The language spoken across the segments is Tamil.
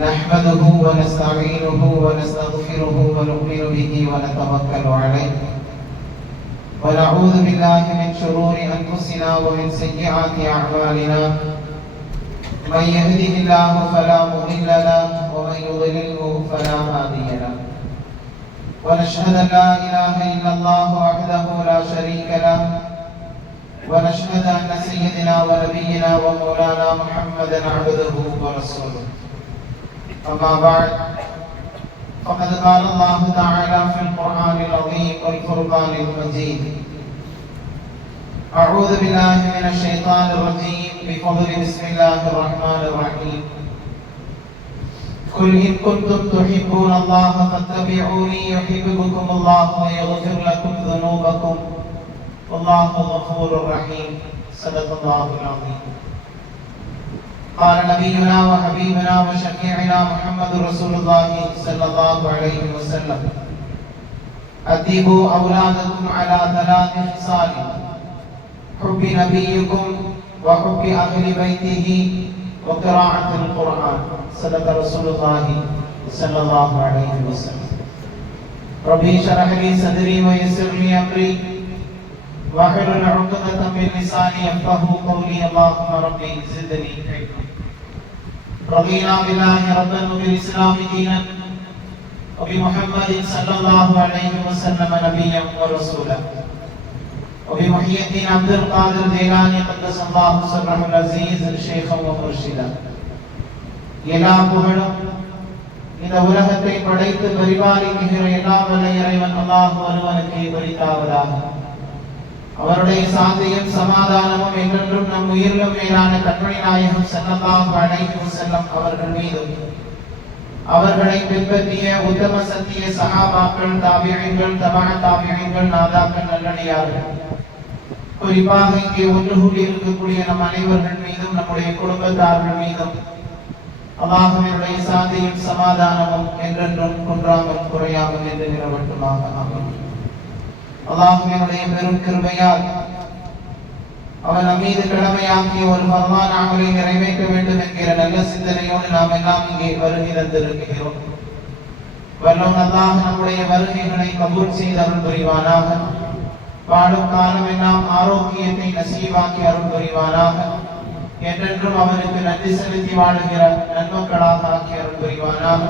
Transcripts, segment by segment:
نحمده ونستعينه ونستغفره ونؤمن به ونتوكل عليه ونعوذ بالله من شرور أنفسنا ومن سيئات أعمالنا من يهده الله فلا مضل له ومن يضلله فلا هادي له ونشهد أن لا إله إلا الله وحده لا شريك له ونشهد أن سيدنا ونبينا ومولانا محمدا عبده ورسوله أما بعد فقد قال الله تعالى في القرآن العظيم والفرقان المجيد أعوذ بالله من الشيطان الرجيم بفضل بسم الله الرحمن الرحيم قل إن كنتم تحبون الله فاتبعوني يحببكم الله ويغفر لكم ذنوبكم والله غفور رحيم صدق الله العظيم قال نبينا وحبيبنا وشفيعنا محمد رسول الله صلى الله عليه وسلم أدبوا أولادكم على ثلاث خصال حب نبيكم وحب أهل بيته وقراءة القرآن صدق رسول الله صلى الله عليه وسلم ربي اشرح لي صدري ويسر لي أمري واحلل عقدة من لساني يفقهوا قولي اللهم ربي زدني علما رضينا بالله ربا وبالإسلام دينا وبمحمد صلى الله عليه وسلم نبيا ورسولا وبمحي الدين عبد القادر الجيلاني قدس الله سره العزيز شيخا ومرشدا எல்லா புகழும் இந்த உலகத்தை படைத்து பரிபாலிக்கிற எல்லா வல்ல இறைவன் அல்லாஹ் ஒருவனுக்கே உரித்தாவதாக. அவருடைய சாந்தியும் சமாதானமும் என்றென்றும் நம் உயிரிலும் மேலான கண்மணி நாயகம் ஸல்லல்லாஹு அலைஹி வஸல்லம் அவர்கள் மீதும் அவர்களை பின்பற்றிய உத்தம சத்திய சஹாபாக்கள் தாபிஈன்கள் தபஅ தாபிஈன்கள் நாதாக்கள் நல்லடியார்கள் குறிப்பாக இங்கே ஒன்று கூடி இருக்கக்கூடிய நம் அனைவர்கள் மீதும் நம்முடைய குடும்பத்தார்கள் மீதும் அல்லாஹ்வினுடைய சாந்தியும் சமாதானமும் என்றென்றும் குன்றாமல் குறையாமல் என்று நிலவட்டுமாக. ஆமீன். அல்லாஹ்வினுடைய பெரும் கிருபையால் அவன் நம்மீது கடமையாக்கிய ஒரு ஃபர்மான அமலை நிறைவேற்ற வேண்டும் என்கிற நல்ல சிந்தனையோடு நாம் எல்லாம் இங்கே வருகை தந்திருக்கிறோம். வல்லோன் அல்லாஹ் நம்முடைய வருகைகளை கபூல் செய்து அருள் புரிவானாக. வாழும் காலம் எல்லாம் ஆரோக்கியத்தை நசீவாக்கி அருள் புரிவானாக. என்றென்றும் அவனுக்கு நன்றி செலுத்தி வாழுகிற நன்மக்களாக ஆக்கி அருள் புரிவானாக.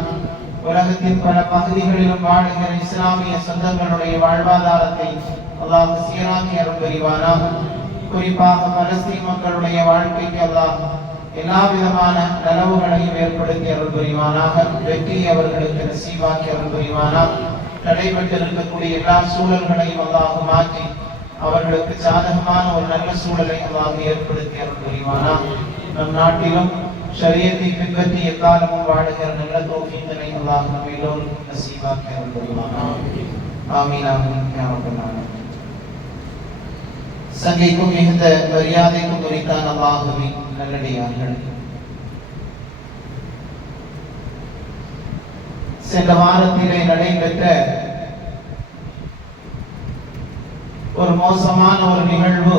உலகத்தின் பல பகுதிகளிலும் வாழுகிற இஸ்லாமிய சொந்தங்களுடைய வாழ்வாதாரத்தை அல்லாஹ் சீராக்கி அருள் புரிவானாக. குறிப்பாக பலஸ்தீன் மக்களுடைய வாழ்க்கைக்கு அல்லாஹ் எல்லா விதமான நலவுகளையும் ஏற்படுத்தி அருள் புரிவானாக. வெற்றி அவர்களுக்கு நசீவாக்கி அருள் புரிவானாக. நடைபெற்றிருக்கக்கூடிய எல்லா சூழல்களையும் அல்லாஹ் மாற்றி அவர்களுக்கு சாதகமான ஒரு நல்ல சூழலை அல்லாஹ் ஏற்படுத்தி அருள் புரிவானாக. நம் நாட்டிலும் ஷரியத்தை பின்பற்றி எக்காலமும் வாழுகிற நல்ல தௌஃபீகை அல்லாஹ் நம் எல்லோருக்கும் நசீவாக்கி அருள் புரிவானாக. ஆமீன் ஆமீன் யா ரப்பல் ஆலமீன். சங்கைக்கும் மிகுந்த மரியாதைக்கும் உரித்தான அல்லாஹ்வின் நல்லடியார்கள், சென்ற வாரத்திலே நடைபெற்ற ஒரு மோசமான ஒரு நிகழ்வு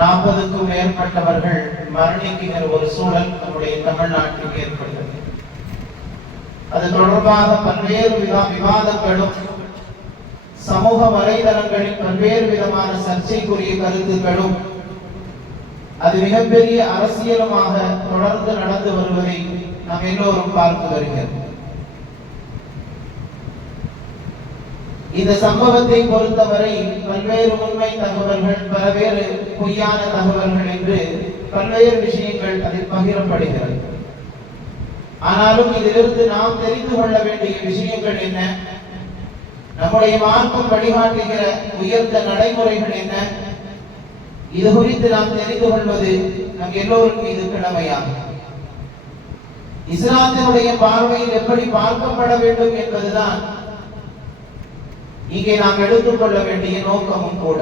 40க்கும் மேற்பட்டவர்கள் மரணிக்கிற ஒரு சூழல் நம்முடைய தமிழ்நாட்டில் ஏற்பட்டது. அது தொடர்பாக பல்வேறு விவாதங்களும் சமூக வலைதளங்களில் பல்வேறு விதமான சர்ச்சைக்குரிய கருத்துக்களும் அது மிகப்பெரிய அரசியலுமாக தொடர்ந்து நடந்து வருவதை நாம் எல்லோரும் பார்த்து வருகிறோம். இந்த சம்பவத்தை பொறுத்தவரை பல்வேறு உண்மை தகவல்கள், பல்வேறு பொய்யான தகவல்கள் என்று பல்வேறு விஷயங்கள் அதில் பகிரப்படுகிறது. ஆனாலும் இதிலிருந்து நாம் தெரிந்து கொள்ள வேண்டிய விஷயங்கள் என்ன, நம்முடைய மார்க்கம் வழிகாட்டுகிற உயர்ந்த நடைமுறைகள் என்ன, இது குறித்து நாம் தெரிந்து கொள்வது நம் எல்லோரும் மீது கடமையாகும். இஸ்லாத்தினுடைய பார்வையில் எப்படி பார்க்கப்பட வேண்டும் என்பதுதான் இங்கே நாம் எடுத்துக்கொள்ள வேண்டிய நோக்கமும் கூட.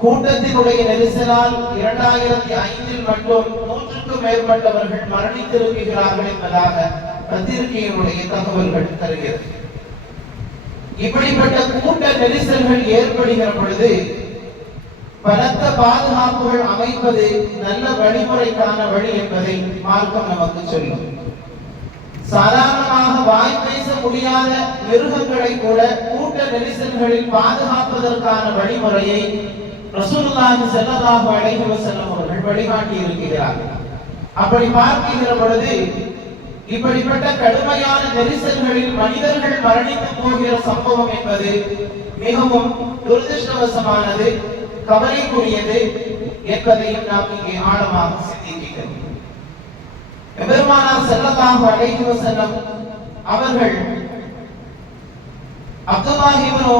கூட்டத்தினுடைய நெரிசலால் 2005 மட்டும் 100க்கும் மேற்பட்டவர்கள் மரணித்திருக்கிறார்கள் என்பதாக பத்திரிகையினுடைய தகவல்கள் தருகிறது. இப்படிப்பட்ட கூட்ட நெரிசல்கள் ஏற்படுகிற பொழுது பலத்த பாதுகாப்புகள் அமைப்பது நல்ல வழிமுறைக்கான வழி என்பதை மார்க்கம் நமக்கு சொல்லும். சாதாரணமாக வாய் பேச முடியாத மிருகங்களை கூட கூட்ட நெரிசல்களில் பாதுகாப்பதற்கான வழிமுறையை ரசூலுல்லாஹி ஸல்லல்லாஹு அலைஹி வஸல்லம் அவர்கள் வழிகாட்டி இருக்கிறார்கள். அப்படி பார்க்கிற பொழுது இப்படிப்பட்ட கடுமையான நெரிசல்களில் மனிதர்கள் மரணித்து போகிற சம்பவம் என்பது மிகவும் துரதிருஷ்டவசமானது, கவலைக்குரியது என்பதையும் நாம் இங்கே ஆழமாக சிந்திக்கிறோம். பெருமானார் ஸல்லல்லாஹு அலைஹி வஸல்லம் அவர்கள் அப்துல்லாஹ் இப்னு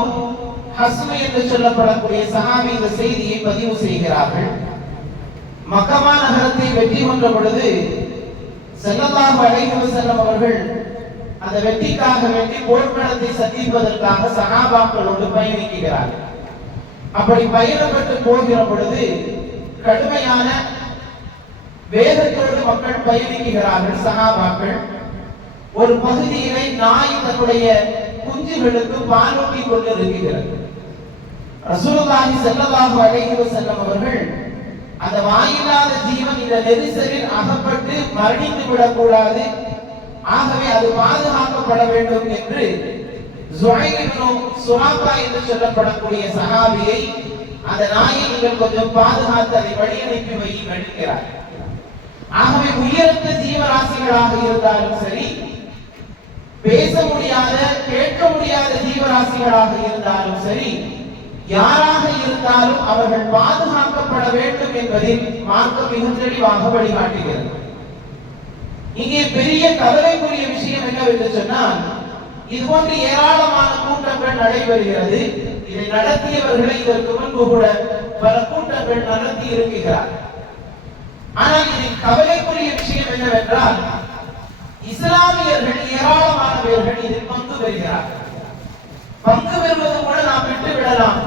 ஹஸ்ம் என்று சொல்லப்படக்கூடிய சஹாபி இந்த செய்தியை பதிவு செய்கிறார்கள். மக்கா நகரத்தை வெற்றி கொண்ட பொழுது ஸல்லல்லாஹு அலைஹி வஸல்லம் அவர்கள் அந்த வெற்றிக்காக வேண்டி போர்க்களத்தை சந்திப்பதற்காக சஹாபாக்களோடு பயணிக்கிறார்கள். அப்படி பயணப்பட்டு போகிற பொழுது கடுமையான வேகத்தோடு மக்கள் பயணிக்கிறார்கள். சஹாபாக்கள் ஒரு பகுதியிலே நாய் தன்னுடைய குஞ்சுகளுக்கு பாலூட்டி கொண்டிருக்கிறது. ரசூலுல்லாஹி ஸல்லல்லாஹு அலைஹி வஸல்லம் அவர்கள் அந்த வாயில்லாத ஜீவன் இந்த நெரிசலில் அகப்பட்டு மரணித்து விடக்கூடாது, ஆகவே அது பாதுகாக்கப்பட வேண்டும் என்று ஸுஹைல் இப்னு சுராபா என்று சொல்லப்படக்கூடிய சஹாபியை அந்த நாயை நீங்கள் கொஞ்சம் பாதுகாத்து அதை வழி அனுப்பி வைக்கிறார். ஆகவே உயர்ந்த ஜீவராசிகளாக இருந்தாலும் சரி, பேச முடியாத கேட்க முடியாத ஜீவராசிகளாக இருந்தாலும் சரி, யாராக இருந்தாலும் அவர்கள் பாதுகாக்கப்பட வேண்டும் என்பதில் மார்க்கம் மிக தெளிவாக வழிகாட்டுகிறது. இங்கே பெரிய கவலைக்குரிய விஷயம் என்னவென்று சொன்னால், இது போன்று ஏராளமான கூட்டங்கள் நடைபெறுகிறது. இதை நடத்தியவர்களை இதற்கு முன்பு கூட பல கூட்டங்கள் நடத்தி இருக்கிறார். ஆனால் இதில் கவலைக்குரிய விஷயம் என்னவென்றால், இஸ்லாமியர்கள் ஏராளமானவர்கள் இதில் பங்கு பெறுகிறார்கள். பங்கு பெறுவது கூட நாம் விட்டு விடலாம்.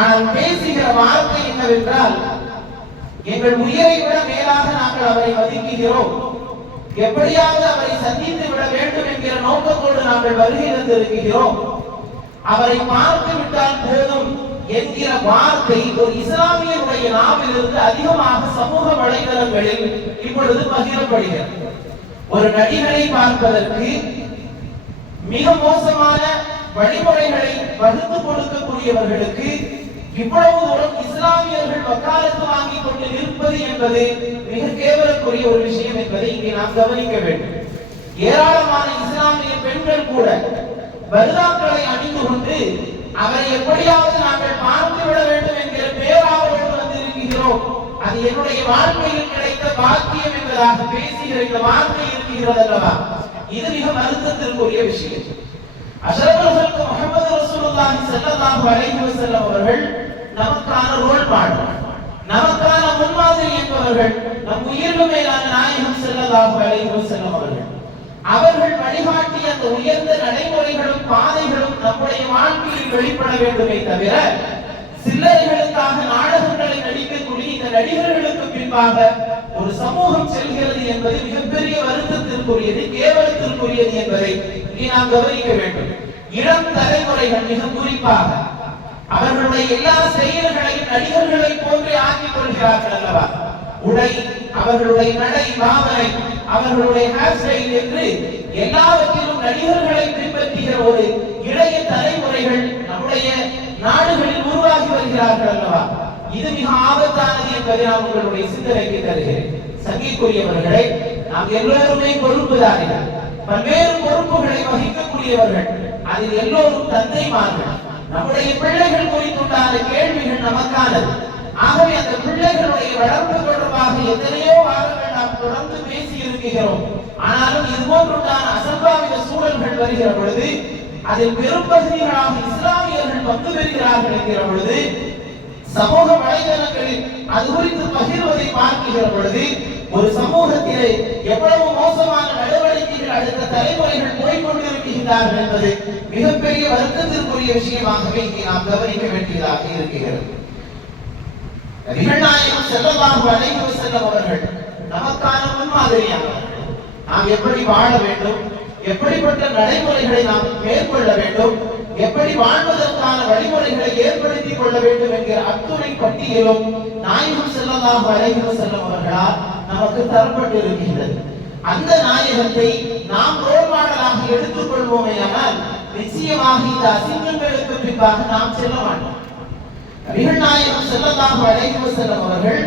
ஆனால் பேசுகிற வார்த்தை என்னவென்றால், எங்கள் உயிரை விட மேலாக நாங்கள் அவரை மதிக்கிறோம், எப்படியாவது அவரை சந்தித்து விட வேண்டும் என்கிற நோக்கத்தோடு நாங்கள் வருகை தந்திருக்கிறோம், அவரை பார்த்து விட்டால் போதும் என்கிற வார்த்தை ஒரு இஸ்லாமியருடைய நாவிலிருந்து அதிகமாக சமூக வலைதளங்களில் இப்பொழுது பகிரப்படுகிறது. ஒரு நடிகரை பார்ப்பதற்கு மிக மோசமான வழிமுறைகளை வகுத்து கொடுக்கக்கூடியவர்களுக்கு இவ்வளவு தூரம் இஸ்லாமியர்கள் வக்காலத்து வாங்கி கொண்டு நிற்பது என்பது மிக கேவலக்குரிய ஒரு விஷயம் என்பதை இங்கே நாம் கவனிக்க வேண்டும். ஏராளமான இஸ்லாமிய பெண்கள் கூட பர்தாக்களை அணிந்து கொண்டு அவரை எப்படியாவது நாங்கள் பார்த்து விட வேண்டும் என்கிற பேராவலோடு வந்திருக்கிறோம், அது என்னுடைய வாழ்க்கையில் கிடைத்த பாக்கியம் என்பதாக பேசுகிற இந்த வார்த்தை இருக்கிறது அல்லவா, இது மிக வருத்தத்திற்குரிய விஷயம். அஷ்ரஃபுல் ஹல்க் முஹம்மது ரசூலுல்லாஹி ஸல்லல்லாஹு அலைஹி வஸல்லம் அவர்கள் நமக்கான ரோல் மாடல், நமக்கான முன்மாதிரி என்பவர்கள் நம் உயிருக்கு மேலான நாயகம் ஸல்லல்லாஹு அலைஹி வஸல்லம் அவர்கள். அவர்கள் வழிகாட்டிய அந்த உயர்ந்த நடைமுறைகளும் பாதைகளும் நம்முடைய வாழ்க்கையில் வெளிப்பட வேண்டுமே தவிர, சில்லறைகளுக்காக நாடகங்களை நடிக்கக்கூடிய இந்த நடிகர்களுக்கு பின்பாக ஒரு சமூகம் செல்கிறது என்பது மிகப்பெரிய வருத்தத்திற்குரியது, கேவலத்திற்குரியது என்பதை இங்கே நாம் கவனிக்க வேண்டும். இளம் தலைமுறைகள் மிக குறிப்பாக அவர்களுடைய எல்லா செயல்களையும் நடிகர்களை போன்றே ஆக்கிக் கொள்கிறார்கள் அல்லவா. உடை, அவர்களுடைய நடை பாவனை, அவர்களுடைய ஹேர் ஸ்டைல் என்று எல்லாவற்றிலும் நடிகர்களை பின்பற்றுகிற ஒரு இளைய தலைமுறைகள் நம்முடைய நாடுகளில் உருவாகி வருகிறார்கள் அல்லவா. இது மிக ஆபத்தானது என்பதை நான் உங்களுடைய சிந்தனைக்கு தருகிறேன். சங்கிக்குரியவர்களை நாம் எல்லோருமே பொறுப்புதாரிகள், பல்வேறு பொறுப்புகளை வகிக்கக்கூடியவர்கள், அதில் எல்லோரும் தந்தைமார்கள். நம்முடைய பிள்ளைகள் குறித்துண்டான கேள்விகள் நமக்கானது. ஆகவே அந்த பிள்ளைகளுடைய வளர்ப்பு தொடர்பாக எத்தனையோ வாரங்கள் நாம் தொடர்ந்து பேசி இருக்கிறோம். ஆனாலும் இது போன்றுண்டான அசம்பாவித சூழல்கள் வருகிற பொழுது, அதில் பெரும்பகுதிகளாக இஸ்லாமியர்கள் பங்கு பெறுகிறார்கள் என்கிற பொழுது, சமூக வலைதளங்களில் அது குறித்து பகிர்வதை பார்க்கிற பொழுது, ஒரு சமூகத்திலே எவ்வளவு மோசமான நடவடிக்கைகள் அடுத்த தலைமுறைகள் போய்கொண்டிருக்கின்றார்கள் என்பது மிகப்பெரிய வருத்தத்திற்குரிய விஷயமாகவே இங்கே நாம் கவனிக்க வேண்டியதாக இருக்கிறது. நபிகள் நாயகம் ஸல்லல்லாஹு அலைஹி வஸல்லம் அவர்கள் நமக்கான முன்மாதிரியானவர்கள். நாம் எப்படி வாழ வேண்டும், எப்படிப்பட்ட நடைமுறைகளை நாம் மேற்கொள்ள வேண்டும், எப்படி வாழ்வதற்கான வழிமுறைகளை ஏற்படுத்திக் கொள்ள வேண்டும் என்கிற அத்துணை பட்டியலும் நாயகம் ஸல்லல்லாஹு அலைஹி வஸல்லம் அவர்களால் நமக்கு தரப்பட்டு இருக்கின்றது. அந்த நாயகத்தை நாம் ரோல் மாடலாக எடுத்துக் கொள்வோமேயானால் நிச்சயமாக இந்த அசிங்கங்களுக்கு பின்பாக நாம் செல்ல மாட்டோம். நபிகள் நாயகம் ஸல்லல்லாஹு அலைஹி வஸல்லம் அவர்கள்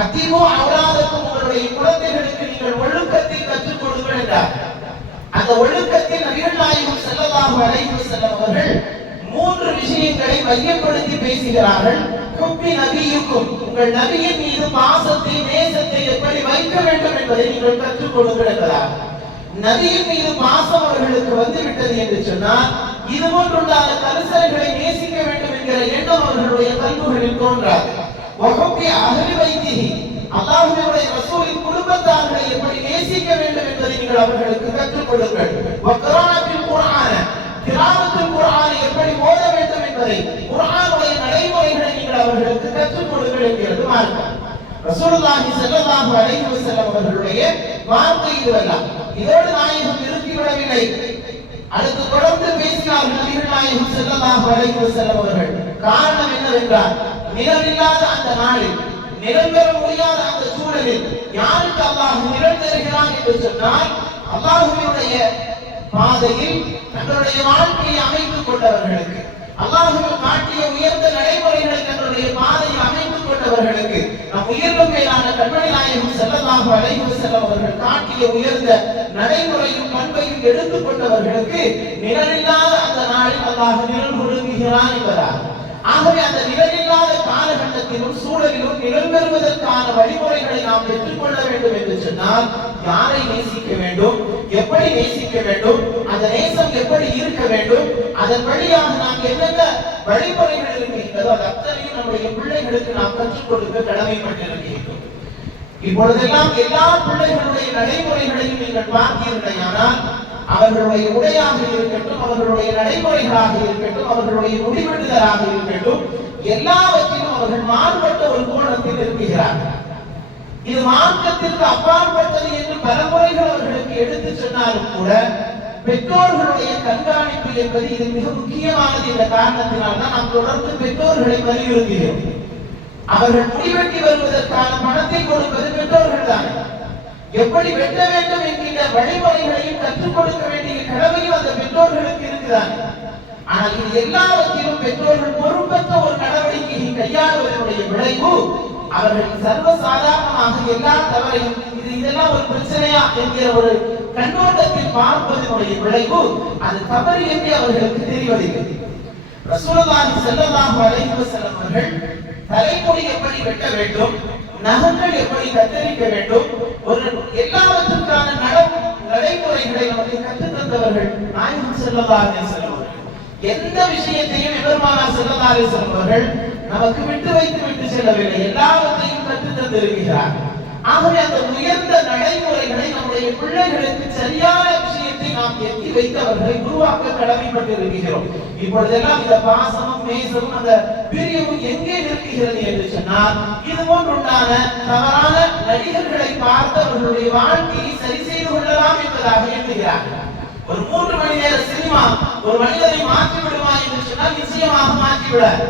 அதிமு அவுலாதக்கும் உங்களுடைய குழந்தைகளுக்கு நீங்கள் ஒழுக்கத்தை கற்றுக் கொடுங்கள் என்றார். அந்த ஒழுக்கத்தில் நபிகள் நாயகம் ஸல்லல்லாஹு அலைஹி வஸல்லம் அவர்கள் 3 விஷயங்களை மையப்படுத்தி பேசுகிறார்கள். ஹுப்பி நபியுக்கும், உங்கள் நபியின் மீது பாசத்தை நேசத்தை எப்படி வைக்க வேண்டும் என்பதை நீங்கள் கற்றுக் கொடுங்கள் என்றார். நபியின் மீது பாசம் அவர்களுக்கு வந்துவிட்டது என்று சொன்னால் இது போன்றுள்ள கருசலைகளை நேசிக்க வேண்டும் என்கிற எண்ணம் அவர்களுடைய கல்புகளில் தோன்றாது. வஹுப்பி அஹ்லி பைத்திஹி, அல்லாஹ்வுடைய ரசூலின் குடும்பத்தார்களை எப்படி நேசிக்க வேண்டும் என்பதை நீங்கள் அவர்களுக்கு கற்றுக் கொடுங்கள். வக்ராஅத்தில் குர்ஆன, திலாவத்துல் குர்ஆனை எப்படி ஓத வேண்டும் என்பதை, குர்ஆனுடைய நடைமுறைகளை நீங்கள் அவர்களுக்கு கற்றுக் கொடுங்கள் என்கிறது மார்க்கம். ரசூலுல்லாஹி ஸல்லல்லாஹு அலைஹி வஸல்லம் அவர்களுடைய வார்த்தை இதுவெல்லாம். இதோடு நாயகம் நிறுத்திவிடவில்லை. அடுத்து தொடர்ந்து பேசினார்கள் நபிகள் நாயகம் ஸல்லல்லாஹு அலைஹி வஸல்லம் அவர்கள். காரணம் என்னவென்றால், நிழலில்லாத அந்த நாளில், நிழல் பெற முடியாத அந்த சூழலில் யாருக்கு அல்லாஹ் நிழல் தருகிறான் என்று சொன்னால், அல்லாஹ்வுடைய பாதையில் தங்களுடைய வாழ்க்கையை அமைத்துக் கொண்டவர்களுக்கு, அல்லாஹ்வுக்கு காட்டிய உயர்ந்த நடைமுறைகளை தங்களுடைய பாதையில் அமைத்துக் கொண்டவர்களுக்கு, நம் உயர்ந்த மேலான கண்மணி நாயகம் ஸல்லல்லாஹு அலைஹி வஸல்லம் அவர்கள் காட்டிய உயர்ந்த நடைமுறையும் பண்பையும் எடுத்துக் கொண்டவர்களுக்கு நிழலில்லாத அந்த நாளில் அல்லாஹ் நிழல் கொடுக்கிறான் என்பதால், ஆகவே அந்த நிழலில்லாத காலகட்டத்திலும் சூழலிலும் நிழல் பெறுவதற்கான வழிமுறைகளை நாம் பெற்றுக்கொள்ள வேண்டும் என்று சொன்னால் யாரை நேசிக்க வேண்டும், எப்படி நேசிக்க வேண்டும், அந்த நேசம் எப்படி இருக்க வேண்டும், அதன் வழியாக நாம் என்னென்ன வழிமுறைகள் இருக்கின்றதோ அது அத்தனையும் நம்முடைய பிள்ளைகளுக்கு நாம் கற்றுக் கொடுக்க கடமைப்பட்டிருக்கின்றோம். இப்பொழுதெல்லாம் எல்லா பிள்ளைகளுடைய நடைமுறைகளையும் நீங்கள் பார்த்தீர்களானால் அவர்களுடைய உடையாக இருக்கட்டும், அவர்களுடைய நடைமுறைகளாக இருக்கட்டும், அவர்களுடைய முடிவெடுதலாக இருக்கட்டும், எல்லாவற்றிலும் அவர்கள் மாறுபட்ட ஒரு கோணத்தில் இருக்கிறார்கள். இது மார்க்கத்திற்கு அப்பாற்பட்டது என்று பலமுறைகள் அவர்களுக்கு எடுத்து சொன்னாலும் கூட பெற்றோர்களுடைய கண்காணிப்பு என்பது இது மிக முக்கியமானது என்ற காரணத்தினால் தான் நாம் தொடர்ந்து பெற்றோர்களை வலியுறுத்துகிறோம். அவர்கள் முடிவெட்டி வருவதற்கான பணத்தை கொடுப்பது பெற்றோர்கள் தான். எப்படி வெட்ட வேண்டும் என்கின்ற வழிமுறைகளையும் கற்றுக் கொடுக்க வேண்டிய கடமையும் அந்த பெற்றோர்களுக்கு இருக்குதான். ஆனால் இது எல்லாவற்றிலும் பெற்றோர்கள் பொறுப்பற்ற ஒரு நடவடிக்கையை கையாளுவதனுடைய விளைவு அவர்கள் சர்வசாதாரணமாக எல்லா தவறையும் இதெல்லாம் ஒரு பிரச்சனையா என்கிற ஒரு கண்ணோட்டத்தில் பார்ப்பதனுடைய விளைவு அது தவறு என்று அவர்களுக்கு தெரிவதில்லை. ரசூலுல்லாஹி ஸல்லல்லாஹு அலைஹி வஸல்லம் அவர்கள் தலைமுடி எப்படி வெட்ட வேண்டும், நகங்கள் எப்படி கத்தரிக்க வேண்டும், ஒரு எல்லாவற்றுக்கான நடைமுறைகளை நமக்கு கற்றுத் தந்தவர்கள் நாயகம் ஸல்லல்லாஹு அலைஹி வஸல்லம் அவர்கள். எந்த விஷயத்தையும் பெருமானார் ஸல்லல்லாஹு அலைஹி வஸல்லம் அவர்கள் நமக்கு விட்டு செல்லவில்லை, எல்லாவற்றையும் கற்றுத் தந்திருக்கிறார். ஆகவே அந்த உயர்ந்த நடைமுறைகளை நம்முடைய பிள்ளைகளுக்கு சரியான விஷயத்தை நாம் எத்தி வைத்து அவர்களை உருவாக்க கடமைப்பட்டிருக்கிறோம். இப்பொழுதெல்லாம் இந்த பாசமும் நேசமும் அந்த பிரியமும் எங்கே நிற்கிறது என்று சொன்னால் இது போன்றுண்டான தவறான நடிகர்களை பார்த்து அவர்களுடைய வாழ்க்கையை சரி செய்து கொள்ளலாம் என்பதாக எண்ணுகிறார்கள். ஒரு 3 மணி நேர சினிமா ஒரு மனிதனை மாற்றி விடுமா என்று சொன்னால் நிச்சயமாக மாற்றிவிடார்.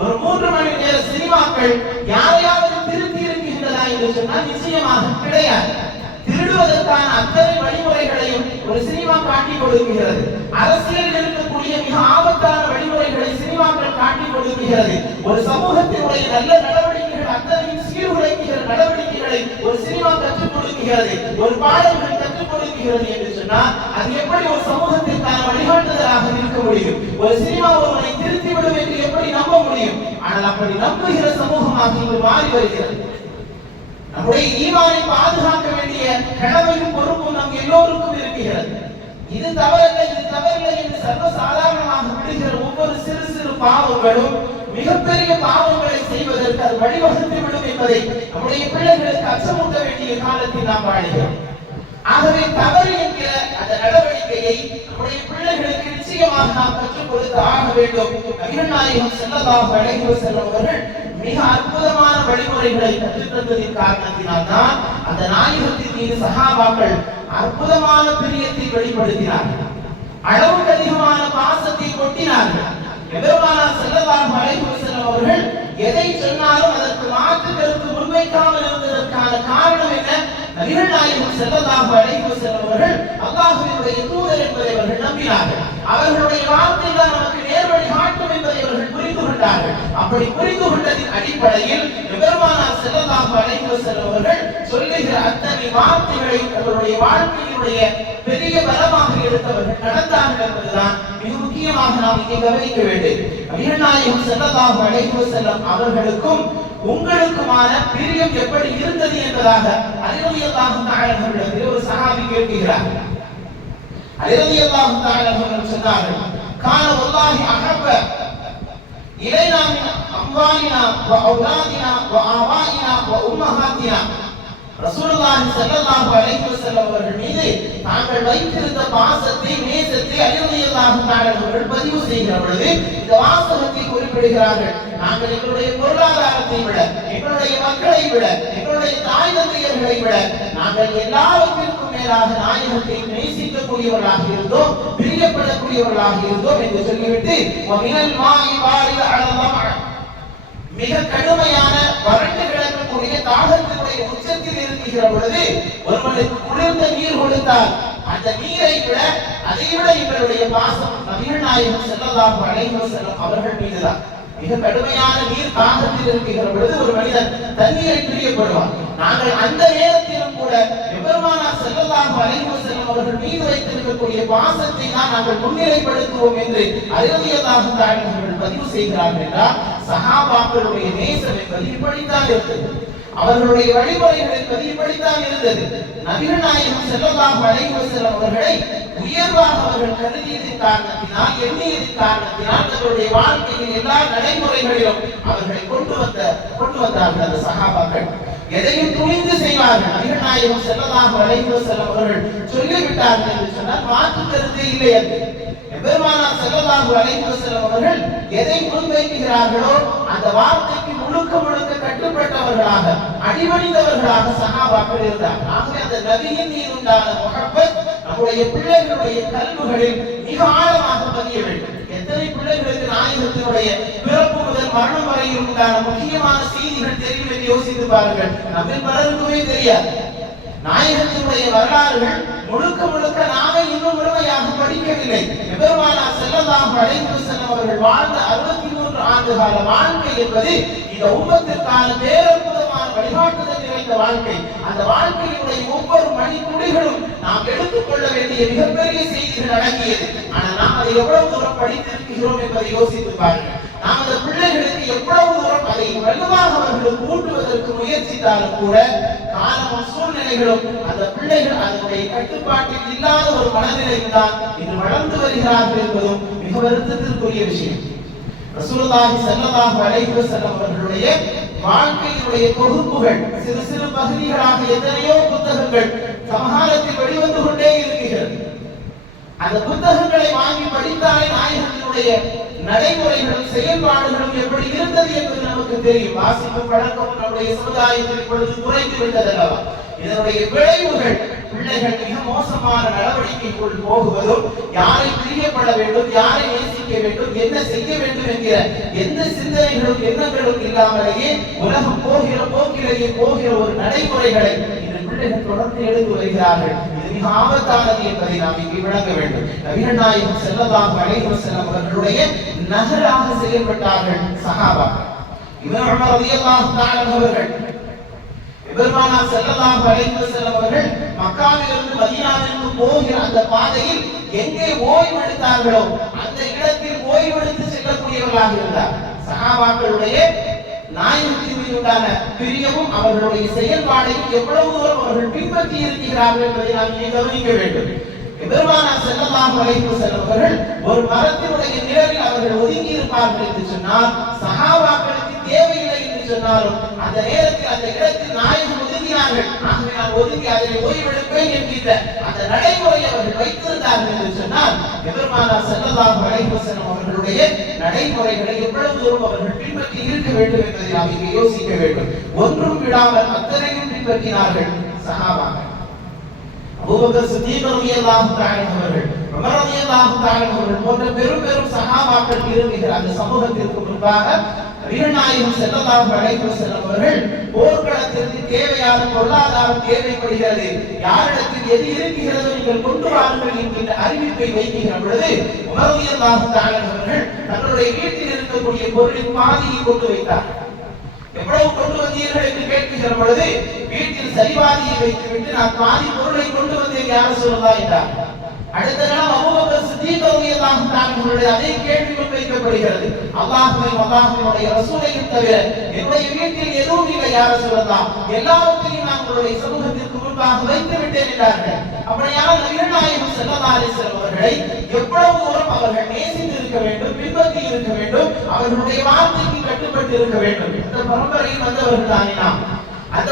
ஒரு 3 மணி நேர சினிமாக்கள் யாரையாவது திருத்தி இருக்கின்றதா என்று சொன்னால் நிச்சயமாக கிடையாது. திருடுவதற்கான அத்தனை வழிமுறைகளையும் ஒரு சினிமா காட்டி கொடுக்கிறது. அரசியலில் இருக்கக்கூடிய மிக ஆபத்தான வழிமுறைகளை சினிமாக்கள் காட்டி கொடுக்கிறது. ஒரு சமூகத்தினுடைய நல்ல நடவடிக்கைகள் அத்தனையும் சீர்குலைக்கிற நடவடிக்கைகளை ஒரு சினிமா கற்றுக் கொடுக்கிறது, ஒரு பாடல்கள் கற்றுக் கொடுக்கிறது என்று சொன்னால் அது எப்படி ஒரு சமூகத்திற்கான வழிகாட்டுதலாக இருக்க முடியும்? ஒரு சினிமா ஒருவனை திருத்திவிடும் என்று எப்படி நம்ப முடியும்? ஆனால் அப்படி நம்புகிற சமூகமாக இங்கு மாறி வருகிறது. நம்முடைய ஈமானை பாதுகாக்க வேண்டிய கடமையும் பொறுப்பும் நம் எல்லோருக்கும் இருக்கிறது. இது தவறில்லை என்று சர்வசாதாரணமாக விடுகிற ஒவ்வொரு சிறு சிறு பாவங்களும் மிகப்பெரிய பாவங்களை செய்வதற்கு அது வழிவகுத்து விடும் என்பதை நம்முடைய பிள்ளைகளுக்கு அச்சமூட்ட வேண்டிய காலத்தில் நாம் வாழ்கிறோம். ஆகவே தவறு என்கிற அந்த நடவடிக்கையை நம்முடைய பிள்ளைகளுக்கு நிச்சயமாக நாம் கற்றுக் கொடுத்து ஆக வேண்டும். நபிகள் நாயகம் ஸல்லல்லாஹு அலைஹி வஸல்லம் அவர்கள் மிக அற்புதமான வழிமுறைகளை கற்றுத் தந்ததின் காரணத்தினால் தான் அந்த நாயகத்தின் மீது சஹாபாக்கள் அற்புதமான பிரியத்தை வெளிப்படுத்தினார்கள். அளவுக்கு அதிகமான பாசத்தை கொட்டினார்கள். பெருமானார் ஸல்லல்லாஹு அலைஹி வஸல்லம் அவர்கள் எதை சொன்னாலும் அதற்கு மாற்று கருத்து முன்வைக்காமல் இருந்ததற்கான காரணம் என்ன? நபிகள் நாயகம் ஸல்லல்லாஹு அலைஹி வஸல்லம் அவர்கள் அல்லாஹ்வினுடைய தூதர் என்பதை அவர்கள் நம்பினார்கள். அவர்களுடைய வார்த்தை தான் நமக்கு நேர்வழி காட்டும் என்பதை அவர்கள் புரிந்து கொண்டார்கள். அப்படி புரிந்து கொண்டதின் அடிப்படையில் பெருமானார் ஸல்லல்லாஹு அலைஹி வஸல்லம் அவர்கள் சொல்லுகிற அத்தனை வார்த்தைகளை அவருடைய வாழ்க்கையினுடைய பெரிய பலமாக எடுத்தவர்கள் நடந்தார்கள் என்பதுதான் மிக முக்கியமாக நாம் இங்கே கவனிக்க வேண்டியது. நபிகள் நாயகம் ஸல்லல்லாஹு அலைஹி வஸல்லம் அவர்களுக்கும் உங்களுக்குமான பிரியம் எப்படி இருந்தது என்பதாக அலி ரலியல்லாஹு தஆலா அவர்களிடத்தில் ஒரு சஹாபி கேட்கிறார். அலி ரலியல்லாஹு தஆலா அவர்கள் சொன்னார்கள், கான வல்லாஹி அஹப்ப இலைனா மின் அம்வாலினா வ அவுலாதினா வ ஆவாயினா வ உம்மஹாத்தினா. ரசூலுல்லாஹி ஸல்லல்லாஹு அலைஹி வஸல்லம் அவர்கள் மீது தாங்கள் வைத்திருந்த பாசத்தை நேசத்தை அலி ரலியல்லாஹு தஆலா அவர்கள் பதிவு செய்கிற பொழுது இந்த வாசகத்தை குறிப்பிடுகிறார்கள். நாங்கள் எங்களுடைய பொருளாதாரத்தை விட, எங்களுடைய மக்களை விட, எங்களுடைய தாய் தந்தையர்களை விட நாங்கள் எல்லாவற்றிற்கும் மேலாக நாயகத்தை நேசிக்கக்கூடியவர்களாக இருந்தோம், பிரியப்படக்கூடியவர்களாக இருந்தோம் என்று சொல்லிவிட்டு மிக கடுமையான வறண்டு கிடக்கக்கூடிய தாகத்தினுடைய உச்சத்தில் இருக்கிற பொழுது ஒருவனுக்கு குளிர்ந்த நீர் கொடுத்தால் அந்த நீரை விட அதை விட எங்களுடைய பாசம் நபிகள் நாயகம் ஸல்லல்லாஹு அலைஹி வஸல்லம் அவர்கள் மீதுதான். மிக கடுமையான நீர் தாகத்தில் இருக்கிற பொழுது ஒரு மனிதன் தண்ணீரை பிரியப்படுவான். நாங்கள் அந்த நேரத்திலும் கூட பெருமானார் ஸல்லல்லாஹு அலைஹி வஸல்லம் அவர்கள் மீது வைத்திருக்கக்கூடிய பாசத்தை தான் நாங்கள் முன்னிலைப்படுத்துவோம் என்று அலி ரலியல்லாஹு தஆலா அவர்கள் பதிவு செய்கிறார்கள் என்றால் சஹாபாக்களுடைய நேசம் என்பது இப்படித்தான் இருந்தது. அவர்களுடைய வழிமுறைகள் என்பது இப்படித்தான் இருந்தது. நபிகள் நாயகம் ஸல்லல்லாஹு அலைஹி வஸல்லம் அவர்களை உயர்வாக அவர்கள் கருதியதின் காரணத்தினால், எண்ணியதின் காரணத்தினால் தங்களுடைய வாழ்க்கையின் எல்லா நடைமுறைகளிலும் அவர்களை கொண்டு வந்தார்கள் அந்த சஹாபாக்கள். எதையும் துணிந்து செய்வார்கள். நபிகள் நாயகம் ஸல்லல்லாஹு அலைஹி வஸல்லம் அவர்கள் சொல்லிவிட்டார்கள் என்று சொன்னால் மாற்று கருத்து இல்லை. அது பெருமானார் ஸல்லல்லாஹு அலைஹி வஸல்லம் அவர்கள் எதை முன்வைக்கிறார்களோ அந்த வார்த்தைக்கு முழுக்க கட்டுப்பட்டவர்களாக, அடிபணிந்தவர்களாக சஹாபாக்கள் இருந்தார்கள். ஆகவே அந்த நபியின் மீது உண்டான முஹப்பத் நம்முடைய பிள்ளைகளுடைய கல்விகளில் மிக ஆழமாக பதிய வேண்டும். எத்தனை பிள்ளைகளுக்கு நாயகத்தினுடைய பிறப்பு முதல் மரணம் வரையில் உண்டான முக்கியமான செய்திகள் தெரியும் என்று யோசித்து பாருங்கள். நம்ம பலருக்குமே தெரியாது. நாயகத்தினுடைய வரலாறுகள் முழுக்க நாமே இன்னும் முழுமையாக படிக்கவில்லை. பெருமானார் ஸல்லல்லாஹு அலைஹி வஸல்லம் அவர்கள் வாழ்ந்த 63 ஆண்டு கால வாழ்க்கை என்பது இந்த உம்மத்திற்கான பேரற்புதமான வழிகாட்டுதல் நிறைந்த வாழ்க்கை. அந்த வாழ்க்கையினுடைய ஒவ்வொரு மணித்துளிகளும் நாம் எடுத்துக்கொள்ள வேண்டிய மிகப்பெரிய செய்திகள் அடங்கியது. ஆனால் நாம் அதை எவ்வளவு தூரம் படித்திருக்கிறோம் என்பதை யோசித்து பாருங்கள். நாம் அந்த பிள்ளைகளுக்கு எவ்வளவு தூரம் அதை வலுவாக அவர்களுக்கு ஊட்டுவதற்கு முயற்சித்தாலும் கூட காலமும் சூழ்நிலைகளும் அந்த பிள்ளைகள் அதனுடைய கட்டுப்பாட்டில் இல்லாத ஒரு மனநிலையில் தான் இன்று வளர்ந்து வருகிறார்கள் என்பதும் மிக வருத்தத்திற்குரிய விஷயம். ரசூலுல்லாஹி ஸல்லல்லாஹு அலைஹி வஸல்லம் அவர்களுடைய வாழ்க்கையினுடைய தொகுப்புகள் சிறு சிறு பகுதிகளாக எத்தனையோ புத்தகங்கள் சமகாலத்தில் வெளிவந்து கொண்டே இருக்கிறது. அந்த புத்தகங்களை வாங்கி படித்தாலே நாயகத்தினுடைய நடைமுறைகளும் செயல்பாடுகளும் எப்படி இருந்தது என்பது நமக்கு தெரியும். வாசிப்பு பழக்கம் நம்முடைய சமுதாயத்தில் இப்பொழுது குறைந்து விட்டதல்லவா? இதனுடைய விளைவுகள் பிள்ளைகள் மிக மோசமான நடவடிக்கைக்குள் போகுவதும், யாரை பிரியப்பட வேண்டும், யாரை நேசிக்க வேண்டும், என்ன செய்ய வேண்டும் என்கிற எந்த சிந்தனைகளும் எண்ணங்களும் இல்லாமலேயே உலகம் போகிற போக்கிலேயே போகிற ஒரு நடைமுறைகளை இந்த பிள்ளைகள் தொடர்ந்து எடுத்து வருகிறார்கள். இது மிக ஆபத்தானது என்பதை நாம் இங்கே விளங்க வேண்டும். நபிகள் நாயகம் ஸல்லல்லாஹு அலைஹி வஸல்லம் அவர்களுடைய நகராக செயல்பட்டார்கள் சஹாபாக்கள். இப்னு உமர் ரலியல்லாஹு தஆலா அவர்கள் பெருமானார் ஸல்லல்லாஹு அலைஹி வஸல்லம் அவர்கள் மக்காவிலிருந்து மதீனாவிற்கு போகிற அந்த பாதையில் எங்கே ஓய்வு எடுத்தார்களோ அந்த இடத்தில் ஓய்வெடுத்து செல்லக்கூடியவர்களாக இருந்தார். சஹாபாக்களுடைய நாயகத்தின் மீது உண்டான பிரியமும் அவர்களுடைய செயல்பாடையும் எவ்வளவு தூரம் அவர்கள் பின்பற்றி இருக்கிறார்கள் என்பதை நாம் இங்கே கவனிக்க வேண்டும். பெருமானார் ஸல்லல்லாஹு அலைஹி வஸல்லம் அவர்கள் ஒரு மரத்தினுடைய நிழலில் அவர்கள் ஒதுங்கி இருப்பார்கள் என்று சொன்னால் சஹாபாக்களுக்கு தேவையில்லை என்று சொன்னாலும் அந்த நேரத்தில் அந்த இடத்தில் நாயகம் ஒதுங்கினார்கள். ஆகவே நான் ஒதுங்கி அதை ஓய்வெடுப்பேன் என்கின்ற அந்த நடைமுறை அவர்கள் வைத்திருந்தார்கள் என்று சொன்னால் பெருமானார் ஸல்லல்லாஹு அலைஹி வஸல்லம் அவர்களுடைய நடைமுறைகளை எவ்வளவு தூரம் அவர்கள் பின்பற்றி இருக்க வேண்டும் என்பதை நாம் இங்கே யோசிக்க வேண்டும். ஒன்றும் விடாமல் அத்தனையும் பின்பற்றினார்கள் சஹாபாக்கள். அபூபக்கர் சித்தீக் ரலியல்லாஹு தஆலா அவர்கள் உமர் ரலியல்லாஹு தஆலா அவர்கள் போன்ற பெரும் பெரும் சஹாபாக்கள் இருக்கிற அந்த சமூகத்திற்கு முன்பாக நபிகள் நாயகம் ஸல்லல்லாஹு அலைஹி வஸல்லம் அவர்கள் போர்க்களத்திற்கு தேவையான பொருளாதாரம் தேவைப்படுகிறது, யாரிடத்தில் எது இருக்கிறதோ நீங்கள் கொண்டு வாருங்கள் என்கின்ற அறிவிப்பை வைக்கிற பொழுது உமர் ரலியல்லாஹு தஆலா அவர்கள் தங்களுடைய வீட்டில் இருக்கக்கூடிய பொருளின் பாதியை கொண்டு வைத்தார். எவ்வளவு கொண்டு வந்தீர்கள் என்று கேட்கிற பொழுது வீட்டில் சரிவாதியை வைத்துவிட்டு நான் பாதி பொருளை கொண்டு வந்தேன் யா ரசூலல்லாஹ் என்றார். அடுத்த நாள் அபூபக்கர் சித்தீக் ரலியல்லாஹு தஆலா அவர்களுடைய அதே கேள்வி முன்வைக்கப்படுகிறது. அல்லாஹ்வுடைய ரசூலையும் தவிர என்னுடைய வீட்டில் எதுவும் இல்லை யா ரசூலல்லாஹ், எல்லாவற்றையும் நான் உங்களுடைய சமூகத்திற்கு முன்பாக வைத்து விட்டேன் என்றார்கள். அப்படியானால் நபிகள் நாயகம் ஸல்லல்லாஹு அலைஹி வஸல்லம் அவர்களை எவ்வளவு தூரம் அவர்கள் நேசித்து இருக்க வேண்டும், பின்பற்றி இருக்க வேண்டும், அவர்களுடைய வார்த்தைக்கு கட்டுப்பட்டு இருக்க வேண்டும். இந்த பரம்பரையில் வந்தவர்கள் தானே நாம், அந்த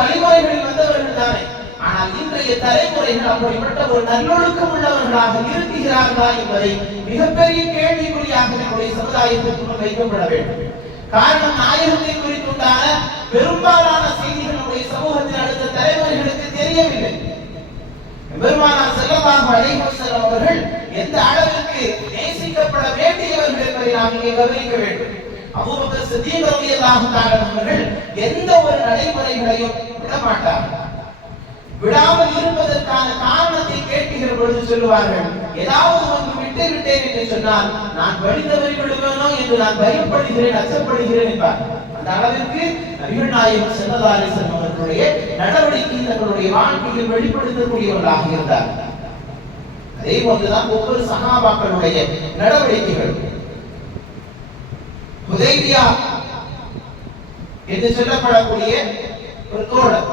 வழிமுறைகளில் வந்தவர்கள் தானே. ஆனால் இன்றைய தலைமுறைகள் அப்படிப்பட்ட ஒரு நல்லொழுக்கம் உள்ளவர்களாக இருக்கிறார்களா என்பதை மிகப்பெரிய கேள்விக்குறியாக நம்முடைய சமுதாயத்திற்கு முன் வைக்கப்பட வேண்டும். காரணம், நாயகத்தை குறித்துண்டான பெரும்பாலான செய்திகள் நம்முடைய சமூகத்தின் அடுத்த தலைமுறைகளுக்கு தெரியவில்லை. பெருமானார் ஸல்லல்லாஹு அலைஹி வஸல்லம் அவர்கள் எந்த அளவிற்கு நேசிக்கப்பட வேண்டியவர்கள் என்பதை நாம் இங்கே கவனிக்க வேண்டும். அபூபக்கர் சித்தீக் ரலியல்லாஹு தஆலா அவர்கள் எந்த ஒரு நடைமுறைகளையும் விடமாட்டார்கள். விடாமல் இருப்பதற்கான காரணத்தை கேட்கிற பொழுது சொல்லுவார்கள், ஏதாவது ஒன்று விட்டு விட்டேன் என்று சொன்னால் நான் வழிதவறி விடுவேனோ என்று நான் பயப்படுகிறேன், அச்சப்படுகிறேன் என்பார். அந்த அளவிற்கு நபிகள் நாயகம் ஸல்லல்லாஹு அலைஹி வஸல்லம் அவர்களுடைய நடவடிக்கை தங்களுடைய வாழ்க்கையில் வெளிப்படுத்தக்கூடியவர்களாக இருந்தார். அதே போன்றுதான் ஒவ்வொரு சஹாபாக்களுடைய நடவடிக்கைகள். ஹுதைபியா என்று சொல்லப்படக்கூடிய ஒரு தோழர்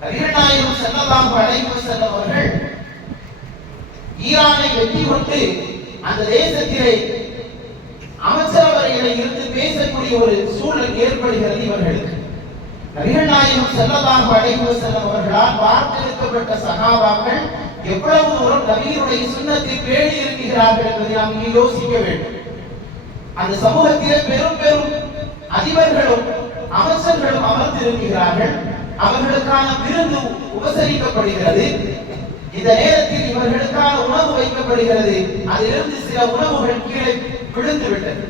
நபிகள் நாயகம் ஸல்லல்லாஹு அலைஹி வஸல்லம் அவர்கள் ஈரானை வெற்றி கொண்டு அந்த தேசத்திலே அமைச்சரவையிலே இருந்து பேசக்கூடிய ஒரு சூழல் ஏற்படுகிறது இவர்களுக்கு. நபிகள் நாயகம் ஸல்லல்லாஹு அலைஹி வஸல்லம் அவர்களால் வார்த்தெடுக்கப்பட்ட சஹாபாக்கள் எவ்வளவு தூரம் நபியினுடைய சுன்னத்தை பேணி இருக்கிறார்கள் என்பதை நாம் இங்கே யோசிக்க வேண்டும். அந்த சமூகத்திலே பெரும் பெரும் அதிபர்களும் அமைச்சர்களும் அமர்ந்து இருக்கிறார்கள். அவர்களுக்கான விருந்து உபசரிக்கப்படுகிறது. இந்த நேரத்தில் இவர்களுக்கான உணவு வைக்கப்படுகிறது. அதிலிருந்து சில உணவுகள் கீழே விழுந்து விட்டது.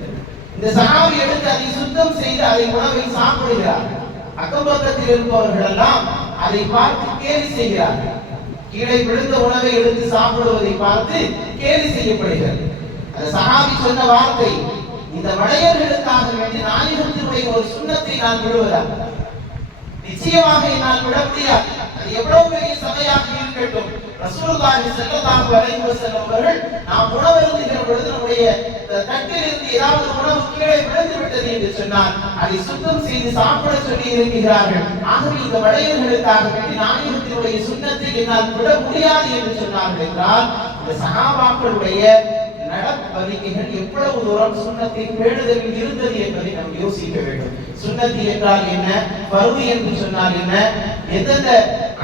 இந்த சஹாபி எடுத்து அதை சுத்தம் செய்து அதை உணவை சாப்பிடுகிறார். அக்கம்பக்கத்தில் இருப்பவர்கள் எல்லாம் அதை பார்த்து கேலி செய்கிறார்கள். கீழே விழுந்த உணவை எடுத்து சாப்பிடுவதை பார்த்து கேலி செய்யப்படுகிறது. அந்த சஹாபி சொன்ன வார்த்தை, இந்த மடையர்களுக்காக வேண்டி நாயகத்தினுடைய ஒரு சுண்ணத்தை நான் விடுவதா? நிச்சயமாக என்னால் விட முடியாது. அது எவ்வளவு பெரிய சபையாக இருக்கட்டும். ரசூலுல்லாஹி ஸல்லல்லாஹு அலைஹி வஸல்லம் அவர்கள் நாம் உணவருந்துகிற பொழுது நம்முடைய தட்டிலிருந்து ஏதாவது உணவு கீழே விழுந்து விட்டது என்று சொன்னால் அதை சுத்தம் செய்து சாப்பிட சொல்லி இருக்கிறார்கள். ஆகவே இந்த மடையர்களுக்காக வேண்டி நாயகத்தினுடைய சுண்ணத்தை என்னால் விட முடியாது என்று சொன்னார்கள் என்றால் இந்த சஹாபாக்களுடைய நடவடிக்கைகள் எவ்வளவு தூரம் சுன்னத்தை பேணுதலில் இருந்தது என்பதை நாம் யோசிக்க வேண்டும். சுன்னத்தி என்றால் என்ன, பருவு என்று சொன்னால் என்ன, எந்தெந்த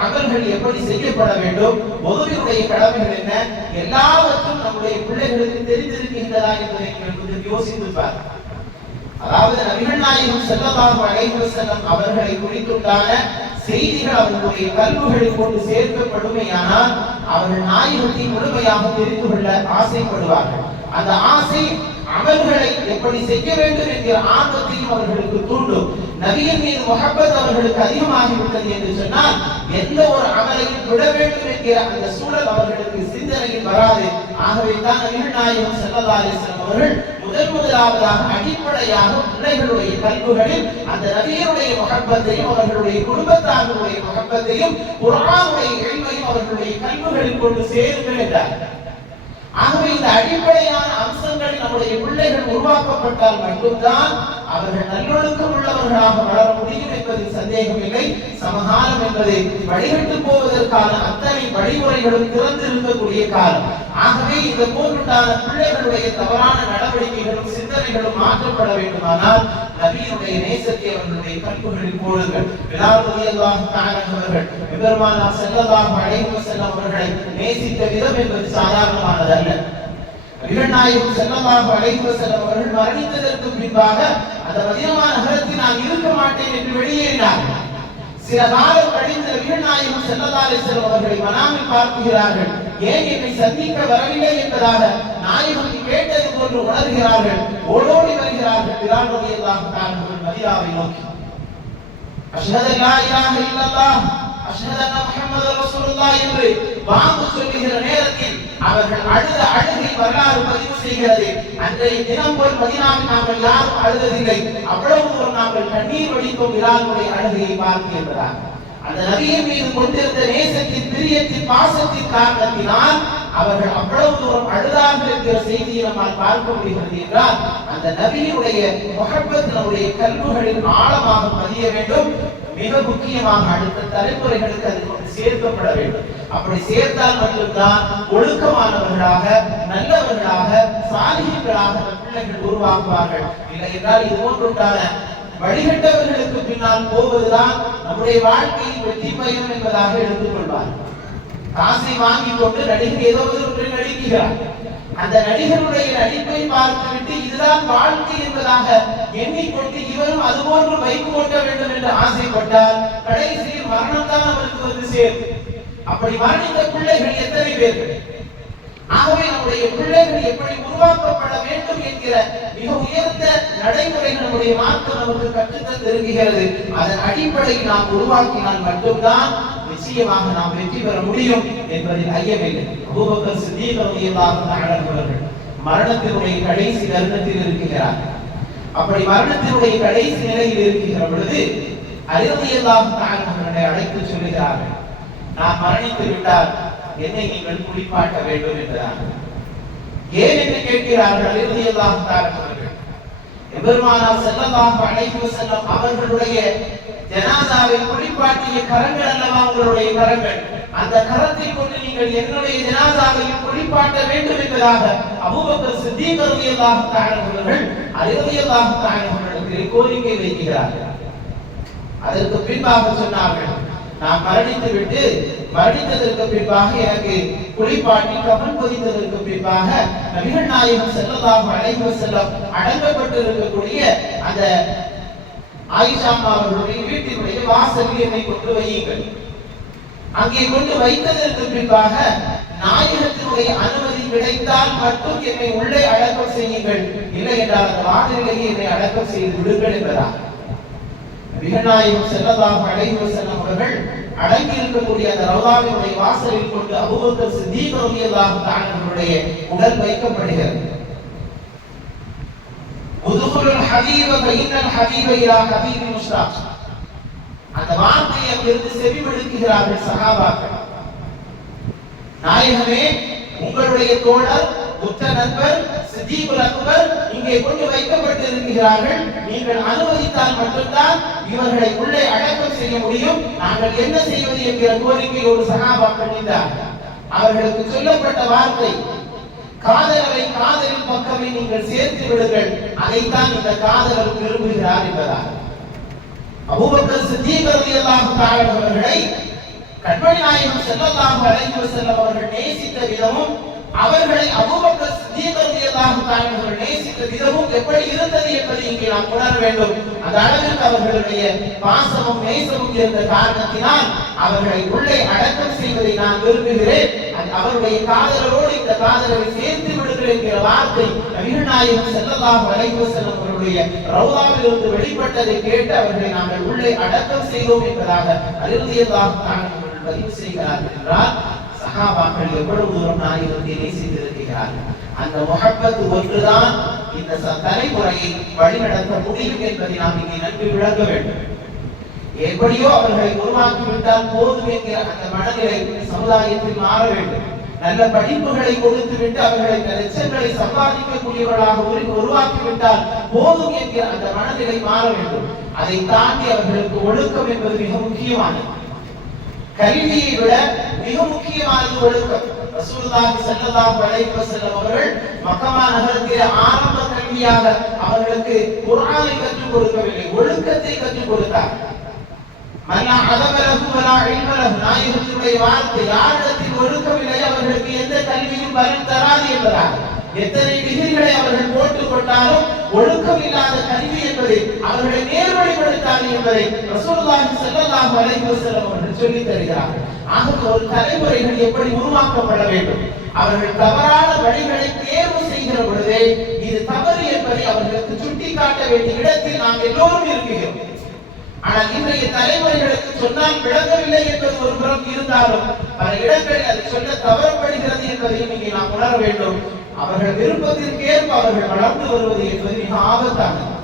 அமல்கள் எப்படி செய்யப்பட வேண்டும், ஒதுவினுடைய கடமைகள் என்ன, எல்லாவற்றும் நம்முடைய பிள்ளைகளுக்கு தெரிந்திருக்கின்றதா என்பதை நீங்கள் கொஞ்சம் யோசித்து பாருங்கள். அதாவது நபிகள் நாயகம் ஸல்லல்லாஹு அலைஹி வஸல்லம் அவர்களை குறித்துண்டான செய்திகள் அவர்களுடைய கல்விகளில் கொண்டு சேர்க்கப்படுமையானால் அவர்கள் நாயகத்தை முழுமையாக தெரிந்து கொள்ள ஆசைப்படுவார்கள். அந்த ஆசை அமல்களை எப்படி செய்ய வேண்டும் என்கிற ஆர்வத்தையும் அவர்களுக்கு தூண்டும். நபியின் மீது முஹப்பத் அவர்களுக்கு அதிகமாகிவிட்டது என்று சொன்னால் எந்த ஒரு அமலையும் விட வேண்டும் என்கிற அந்த சூழல் அவர்களுக்கு சிந்தனையில் வராது. ஆகவே தான் நபிகள் நாயகம் ஸல்லல்லாஹு அலைஹி வஸல்லம் அவர்கள் முதலாவதாக அடிப்படையாக பிள்ளைகளுடைய கல்விகளில் அந்த நபியினுடைய முஹப்பத்தையும் அவர்களுடைய குடும்பத்தார்களுடைய முஹப்பத்தையும் குர்ஆனுடைய இல்மையும் அவர்களுடைய கல்விகளில் கொண்டு சேருங்கள் என்றார். ஆகவே இந்த அடிப்படையான அம்சங்கள் நம்முடைய பிள்ளைகள் உருவாக்கப்பட்டால் மட்டும்தான் அவர்கள் நல்லொழுக்கம் உள்ளவர்களாக வளர முடியும் என்பதில் சந்தேகம் இல்லை. சமகாலம் என்பது வழிகட்டு போவதற்கான அத்தனை வழிமுறைகளும் திறந்து இருக்கக்கூடிய காலம். ஆகவே இந்த போன்றுண்டான பிள்ளைகளுடைய தவறான நடவடிக்கைகளும் சிந்தனைகளும் மாற்றப்பட வேண்டுமானால் நபியினுடைய நேசத்தை அவர்களுடைய கல்புகளில் போடுங்கள். பிலால் ரலியல்லாஹு தஆலா அவர்கள் பெருமானார் ஸல்லல்லாஹு அலைஹி வஸல்லம் அவர்களை நேசித்த விதம் என்பது சாதாரணமானது அல்ல. நபிகள் நாயகம் ஸல்லல்லாஹு அலைஹி வஸல்லம் அவர்கள் மரணித்ததற்கு பின்பாக அந்த மதீனா நகரத்தில் நான் இருக்க மாட்டேன் என்று வெளியேறினார்கள். சில காலம் கழிந்து நபிகள் நாயகம் ஸல்லல்லாஹு அலைஹி வஸல்லம் அவர்களை மனாமில் பார்க்கிறார்கள். ஏன் என்னை சந்திக்க வரவில்லை என்பதாக நாயகம் கேட்டது போன்று உணர்கிறார்கள். ஓடோடி வருகிறார்கள் பிலால் ரலியல்லாஹு தஆலா அவர்கள் மதீனாவை நோக்கி. அஷ்ஹது லா இலாஹ இல்லல்லாஹ் அஷ்ஹது அன்ன முஹம்மது ரசூலுல்லாஹ் என்று வாங்கு சொல்லுகிற நேரத்தில் அவர்கள் அழுத அழுகை வரலாறு பதிவு செய்கிறது. அன்றைய தினம் போல் மதீனாவில் நாங்கள் யாரும் அழுததில்லை, அவ்வளவு தூரம் நாங்கள் கண்ணீர் வடித்தோம் பிலாலுடைய அழுகையை பார்த்து என்பதாக. அந்த நபியின் மீது கொண்டிருந்த நேசத்தின் பிரியத்தின் பாசத்தின் காரணத்தினால் அவர்கள் அவ்வளவு தூரம் அழுதார்கள் என்கிற செய்தியை நம்மால் பார்க்க முடிகிறது என்றால் அந்த நபியினுடைய முஹப்பத் நம்முடைய கல்புகளில் ஆழமாக பதிய வேண்டும். மிக முக்கியமாக அடுத்த தலைமுறைகளுக்கு அது கொண்டு சேர்க்கப்பட வேண்டும். அப்படி சேர்த்தால் மட்டும்தான் ஒழுக்கமானவர்களாக நல்லவர்களாக சாலிஹீன்களாக பிள்ளைகள் உருவாக்குவார்கள். இல்லை என்றால் இது போன்றுண்டான வழிகட்டவர்களுக்கு பின்னால் போவதுதான் நம்முடைய வாழ்க்கையில் வெற்றி பயணம் என்பதாக எடுத்துக்கொள்வார். காசை வாங்கி கொண்டு நடிகர் ஏதோ ஒன்று நடிக்கிறார். அந்த நடிகருடைய நடிப்பை பார்த்துவிட்டு இதுதான் வாழ்க்கை என்பதாக எண்ணிக்கொண்டு இவரும் அதுபோன்று வைத்து ஓட்ட வேண்டும் என்று ஆசைப்பட்டால் கடைசியில் மரணம் தான் அவருக்கு வந்து சேரும். அப்படி மரணித்த பிள்ளைகள் எத்தனை பேர்கள்? ஆகவே நம்முடைய பிள்ளைகள் எப்படி உருவாக்கப்பட வேண்டும் என்கிற மிக உயர்ந்த நடைமுறைகள் நம்முடைய மார்க்கம் நமக்கு கற்றுத் தருகிறது. அதன் அடிப்படையில் நாம் உருவாக்கினால் மட்டும்தான் நிச்சயமாக நாம் வெற்றி பெற முடியும் என்பதில் ஐயமில்லை. அபூபக்கர் சித்தீக் ரலியல்லாஹு தஆலா அவர்கள் மரணத்தினுடைய கடைசி தருணத்தில் இருக்கிறார். அப்படி மரணத்தினுடைய கடைசி நிலையில் இருக்கிற பொழுது அலி ரலியல்லாஹு தஆலா அவர்களை அழைத்து சொல்லுகிறார்கள், நான் மரணித்து விட்டால் என்னை நீங்கள் குளிப்பாட்ட வேண்டும் என்றார். ஏன் என்று கேட்கிறார்கள் அலி ரலியல்லாஹு தஆலா அவர்கள். எபெருமானார் ஸல்லல்லாஹு அலைஹி வஸல்லம் அவர்களுடைய ஜனாசாவை குளிப்பாட்டிய கரங்கள் அல்லவா உங்களுடைய கரங்கள், அந்த கரத்தை கொண்டு நீங்கள் என்னுடைய ஜனாசாவை குளிப்பாட்ட வேண்டும் என்பதாக அபூபக்கர் சித்தீக் ரலியல்லாஹு தஆலா அவர்கள் அலி ரலியல்லாஹு தஆலா அவர்களுக்கு கோரிக்கை வைக்கிறார்கள். அதற்கு பின்பாக சொன்னார்கள், நான் மரணித்ததற்கு பின்பாக எனக்கு குளிப்பாட்டி கஃன் பொதித்ததற்கு பின்பாக நபிகள் நாயகம் ஸல்லல்லாஹு அலைஹி வஸல்லம் அடங்கப்பட்டு இருக்கக்கூடிய அந்த ஆயிஷா அவர்களுடைய வீட்டினுடைய வாசலில் என்னை கொண்டு வையுங்கள். அங்கே கொண்டு வைத்ததற்கு பின்பாக நாயகத்தினுடைய அனுமதி கிடைத்தால் மட்டும் என்னை உள்ளே அடக்கம் செய்யுங்கள், இல்லை என்றால் அந்த வாசலிலேயே என்னை அடக்கம் செய்து விடுங்கள் என்பதாக நபிகள் நாயகம் ஸல்லல்லாஹு அலைஹி வஸல்லம் அவர்கள் அடங்கி இருக்கக்கூடிய அந்த ரவுதாவினுடைய வாசலில் கொண்டு அபூபக்கர் சித்தீக் ரலியல்லாஹு தஆலா அவர்களுடைய உடல் வைக்கப்படுகிறது. உதுகுலுல் ஹபீப ஃபஇன்னல் ஹபீப இலா ஹபீபி முஸ்தாக், அந்த வார்த்தையை அங்கிருந்து செவிமடுக்கிறார்கள் சஹாபாக்கள். நாயகமே, உங்களுடைய தோழர் உத்த நண்பர் சித்தீக்குல் அக்பர் இங்கே கொண்டு வைக்கப்பட்டு இருக்கிறார்கள், நீங்கள் அனுமதித்தால் மட்டும்தான் இவர்களை உள்ளே அடக்கம் செய்ய முடியும், நாங்கள் என்ன செய்வது என்கிற கோரிக்கையோடு சஹாபாக்கள் நின்றார்கள். அவர்களுக்கு சொல்லப்பட்ட வார்த்தை, காதலரை காதலின் பக்கமே நீங்கள் சேர்த்து விடுங்கள், அதைத்தான் இந்த காதலர் விரும்புகிறார் என்பதாக. அபூபக்கர் சித்தீக் ரலியல்லாஹு தஆலா அவர்களை கண்மணி நாயகம் ஸல்லல்லாஹு அலைஹி வஸல்லம் அவர்கள் நேசித்த விதமும் அவர்களை அபூபக்கர் சித்தீக் ரலியல்லாஹு தஆலா அவர்கள் நேசித்த விதமும் எப்படி இருந்தது என்பதை இங்கே நாம் உணர வேண்டும். அந்த அளவிற்கு அவர்களுடைய பாசமும் நேசமும் இருந்த காரணத்தினால் அவர்களை உள்ளே அடக்கம் செய்வதை நான் விரும்புகிறேன், அவருடைய காதலரோடு இந்த காதலரை சேர்த்து விடுங்கள் என்கிற வார்த்தை நபிகள் நாயகம் ஸல்லல்லாஹு அலைஹி வஸல்லம் அவருடைய ரவுதாவில் இருந்து வெளிப்பட்டதை கேட்டு அவர்களை நாங்கள் உள்ளே அடக்கம் செய்தோம் என்பதாக அலி ரலியல்லாஹு தஆலா அவர்கள் பதிவு செய்கிறார்கள் என்றால் சஹாபாக்கள் எவ்வளவு தூரம் நாயகத்தை நேசித்திருக்கிறார்கள். அந்த முஹப்பத் ஒன்றுதான் இந்த தலைமுறையை வழிநடத்த முடியும் என்பதை நாம் இங்கே நன்கு விளங்க வேண்டும். எப்படியோ அவர்களை உருவாக்கிவிட்டால் போதும் என்கிற அந்த மனநிலை சமுதாயத்தில் மாற வேண்டும். நல்ல படிப்புகளை கொடுத்து விட்டு அவர்களை லட்சங்களை சம்பாதிக்கக்கூடியவர்களாக உருவாக்கிவிட்டால் போதும் என்கிற அந்த மனநிலை மாற வேண்டும். அதை தாண்டி அவர்களுக்கு ஒழுக்கம் என்பது மிக முக்கியமானது. கல்வியை விட மிக முக்கியமானது ஒழுக்கம். ரசூலுல்லாஹி ஸல்லல்லாஹு அலைஹி வஸல்லம் அவர்கள் மக்கா நகரத்திலே ஆரம்ப கல்வியாக அவர்களுக்கு குர்ஆனை கற்றுக் கொடுக்கவில்லை, ஒழுக்கத்தை கற்றுக் கொடுத்தார். மல்லா அதமலஹு வலா இல்மலஹு, நாயகத்தினுடைய வார்த்தை, யாரிடத்தில் ஒழுக்கம் இல்லை அவர்களுக்கு எந்த கல்வியும் பலன் தராது என்பதாக எத்தனை டிகிரிகளை அவர்கள் போட்டுக் கொண்டாலும் ஒழுக்கம் இல்லாத கல்வி என்பதை அவர்களை நேர்வழிப்படுத்தாது என்பதை ரசூலுல்லாஹி ஸல்லல்லாஹு அலைஹி வஸல்லம் அவர்கள் சொல்லித் தருகிறார்கள். ஆக ஒரு தலைமுறைகள் எப்படி உருவாக்கப்பட வேண்டும், அவர்கள் தவறான வழிகளை தேர்வு செய்கிற பொழுதே இது தவறு என்பதை அவர்களுக்கு சுட்டிக்காட்ட வேண்டிய இடத்தில் நாம் எல்லோரும் இருக்கிறோம். ஆனால் இன்றைய தலைமுறைகளுக்கு சொன்னால் விளங்கவில்லை என்பது ஒரு புறம் இருந்தாலும் பல இடங்களில் அதை சொல்ல தவறப்படுகிறது என்பதையும் இங்கே நாம் உணர வேண்டும். அவர்கள் விருப்பத்திற்கேற்ப அவர்கள் வளர்ந்து வருவது என்பது மிக ஆபத்தானது.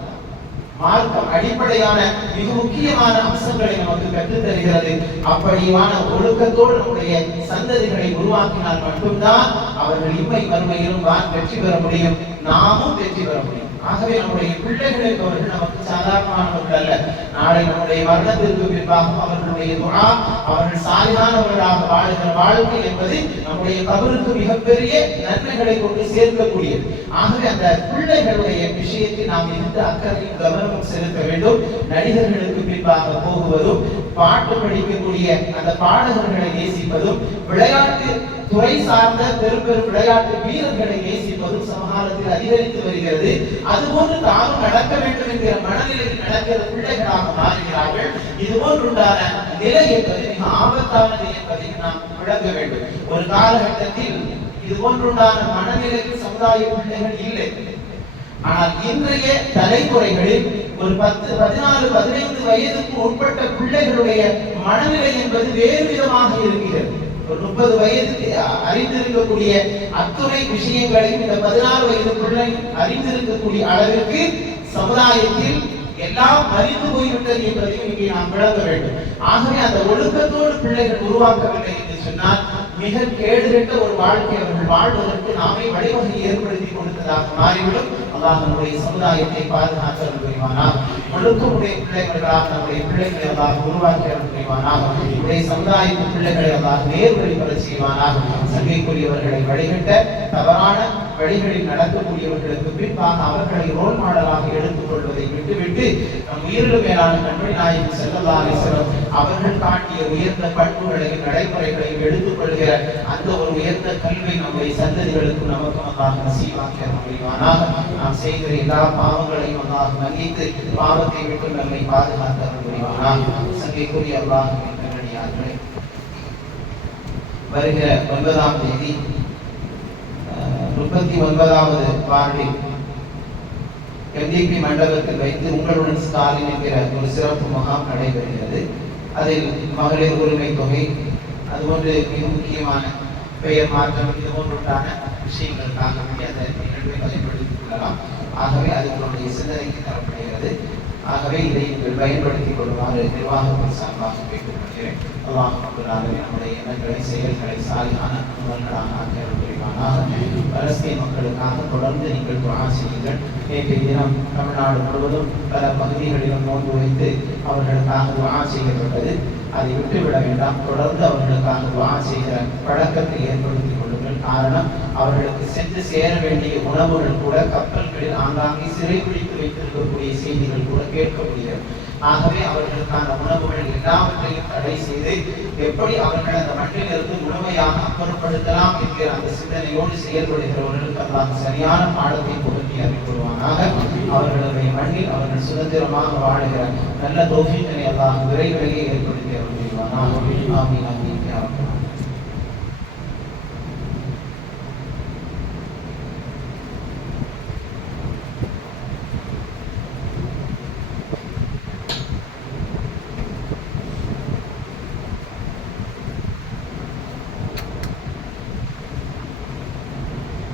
மார்க்கம் அடிப்படையான மிக முக்கியமான அம்சங்களை நமக்கு கற்றுத் தருகிறது. அப்படியான ஒழுக்கத்தோடு நம்முடைய சந்ததிகளை உருவாக்கினால் மட்டும்தான் அவர்கள் இம்மை மறுமையிலும் வெற்றி பெற முடியும், நாமும் வெற்றி பெற முடியும். ஆகவே நம்முடைய பிள்ளைகள் என்பவர்கள் நமக்கு சாதாரணமானவர்கள் அல்ல. நாளை நம்முடைய மரணத்திற்கு பின்பாகவும் அவர்களுடைய துஆ, அவர்கள் சாலிஹானவர்களாக வாழ்கிற வாழ்க்கை என்பது நம்முடைய கபருக்கு மிகப்பெரிய நன்மைகளை கொண்டு சேர்க்கக்கூடியது. ஆகவே அந்த பிள்ளைகளுடைய விஷயத்தில் நாம் மிகுந்த அக்கறையும் கவனமும் செலுத்த வேண்டும். நடிகர்களுக்கு பின்பாக போகுவதும், பாட்டு படிக்கக்கூடிய அந்த பாடகர்களை நேசிப்பதும், விளையாட்டு துறை சார்ந்த பெரும் பெரும் விளையாட்டு வீரர்களை நேசிப்பதும் சமகாலத்தில் அதிகரித்து வருகிறது. அதுபோன்று தானும் நடக்க வேண்டும் என்கிற மனநிலையில் நடக்கிற பிள்ளைகளாக மாறுகிறார்கள். இதுபோன்றுண்டான நிலை என்பது மிக ஆபத்தானது என்பதை நாம் விளங்க வேண்டும். ஒரு காலகட்டத்தில் இதுபோன்றுண்டான மனநிலையில் சமுதாய பிள்ளைகள் இல்லை. ஆனால் இன்றைய தலைமுறைகளில் ஒரு 10, 14, 15 வயதுக்கு உட்பட்ட பிள்ளைகளுடைய மனநிலை என்பது வேறு விதமாக இருக்கிறது. ஒரு 30 வயதுக்கு அறிந்திருக்கக்கூடிய அத்துணை விஷயங்களையும் இந்த 16 வயது பிள்ளை அறிந்திருக்கக்கூடிய அளவிற்கு சமுதாயத்தில் எல்லாம் மறித்து போய்விட்டது என்பதையும் இங்கே நாம் விளங்க வேண்டும். ஆகவே அந்த ஒழுக்கத்தோடு பிள்ளைகள் உருவாக்கவில்லை என்று சொன்னால் மிக கேடுகெட்ட ஒரு வாழ்க்கை அவர்கள் வாழ்வதற்கு நாமே வழிவகை ஏற்படுத்தி கொடுத்ததாக மாறிவிடும். அல்லாஹ் நம்முடைய சமுதாயத்தை பாதுகாத்தல் புரிவானாக. ஒழுக்கமுடைய பிள்ளைகளாக நம்முடைய பிள்ளைகளை அல்லாஹ் உருவாக்கியல் புரிவானாக. நம்முடைய சமுதாயத்தின் பிள்ளைகளை அல்லாஹ் நேர்வழி பெற செய்வானாக. சங்கைக்குரியவர்களை வழிகட்ட தவறான வழிகளில் நடக்கக்கூடியவர்களுக்கு பின்பாக அவர்களை ரோல் மாடலாக எடுத்துக் கொள்வதை விட்டுவிட்டு நம் உயிரிலும் மேலான கண்மணி நாயகம் ஸல்லல்லாஹு அலைஹி வஸல்லம் அவர்கள் காட்டிய உயர்ந்த பண்புகளையும் நடைமுறைகளையும் எடுத்துக் கொள்கிற அந்த ஒரு உயர்ந்த கல்வி நம்முடைய சந்ததிகளுக்கு நமக்கும் அல்லாஹ் நசீபாக்கிய முடிவானாக. நாம் செய்கிற எல்லா பாவங்களையும் அல்லாஹ் மன்னித்து பாவத்தை விட்டு நம்மை பாதுகாக்க முடிவானாக. சங்கைக்குரிய அல்லாஹ்வின் நல்லடியார்களே, வருகிற 9ஆம் தேதி 39வது வார்டில் எம்ஜிபி மண்டபத்தில் வைத்து உங்களுடன் ஸ்டாலின் என்கிற ஒரு சிறப்பு முகாம் நடைபெறுகிறது. அதில் மகளிர் உரிமை தொகை, அதுபோன்று மிக முக்கியமான பெயர் மாற்றம், இது போன்றுண்டான விஷயங்களுக்காக அந்த நிகழ்வை பயன்படுத்திக் கொள்ளலாம். ஆகவே அது உங்களுடைய சிந்தனைக்கு தரப்படுகிறது. ஆகவே இதை நீங்கள் பயன்படுத்திக் கொள்ளுமாறு நிர்வாகத்தின் சார்பாக கேட்டுக்கொள்கிறேன். அல்லாஹ் நம்முடைய எண்ணங்களை, செயல்களை சாலியான அமல்களாக ஆக்கியருள் புரிவானாக. பலஸ்தீன் மக்களுக்காக தொடர்ந்து நீங்கள் துஆ செய்யுங்கள். நேற்றைய தினம் தமிழ்நாடு முழுவதும் பல பகுதிகளிலும் நோன்பு வைத்து அவர்களுக்காக துஆ செய்யப்பட்டது. அதை விட்டுவிட வேண்டாம். தொடர்ந்து அவர்களுக்காக துஆ செய்கிற பழக்கத்தை ஏற்படுத்திக் கொள்ளுங்கள். காரணம், அவர்களுக்கு சென்று சேர வேண்டிய உணவுகள் கூட கப்பல்களில் ஆங்காங்கே சிறைபிடித்து வைத்திருக்கக்கூடிய செய்திகள் கூட கேட்க முடியாது. ஆகவே அவர்களுக்கான உணவுகள் எல்லாவற்றையும் தடை செய்து எப்படி அவர்கள் அந்த மண்ணிலிருந்து முழுமையாக அப்புறப்படுத்தலாம் என்கிற அந்த சிந்தனையோடு செயல்படுகிறவர்களுக்கு அல்லாஹ் சரியான பாடத்தை புகட்டி அறிவுறுவானாக. அவர்களுடைய மண்ணில் அவர்கள் சுதந்திரமாக வாழுகிற நல்ல தௌஃபீக்கை அல்லாஹ் விரைவிலேயே ஏற்படுத்தி அறிவுறுவானாக. ஆமீன் ஆமீன்.